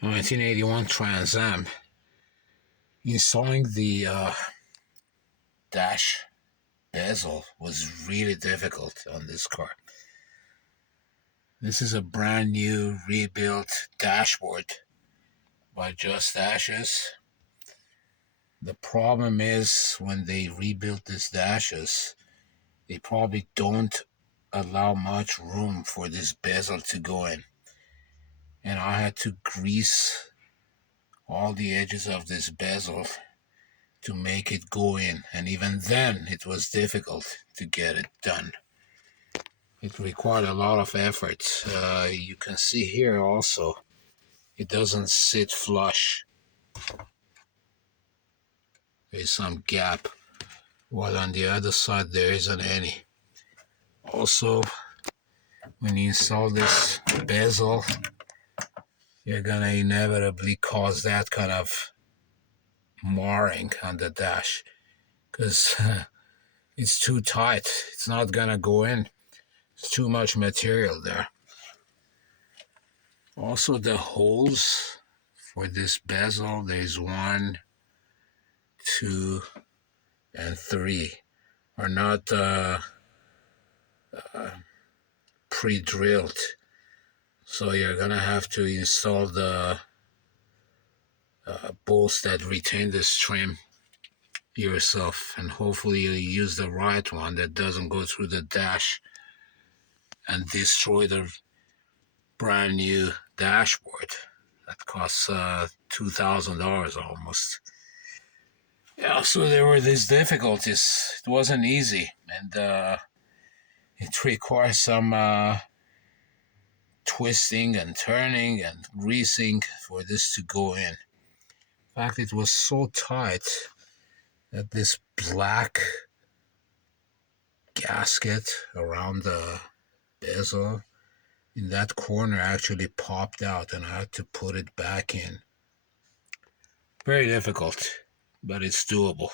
1981 Trans Am. Installing the dash bezel was really difficult on this car. This is a brand new rebuilt dashboard by Just Dashes. The problem is when they rebuilt these dashes, they probably don't allow much room for this bezel to go in. And I had to grease all the edges of this bezel to make it go in, and even then it was difficult to get it done. It required a lot of effort. You can see here also it doesn't sit flush. There's some gap, while on the other side there isn't any. Also, when you install this bezel, you're gonna inevitably cause that kind of marring on the dash because it's too tight. It's not gonna go in. It's too much material there. Also, the holes for this bezel, there's 1, 2, and 3, are not pre-drilled. So you're gonna have to install the bolts that retain this trim yourself, and hopefully you use the right one that doesn't go through the dash and destroy the brand new dashboard that costs $2,000 almost. Yeah, so there were these difficulties. It wasn't easy, and it requires some twisting and turning and greasing for this to go in. In fact, it was so tight that this black gasket around the bezel in that corner actually popped out, and I had to put it back in. Very difficult, but it's doable.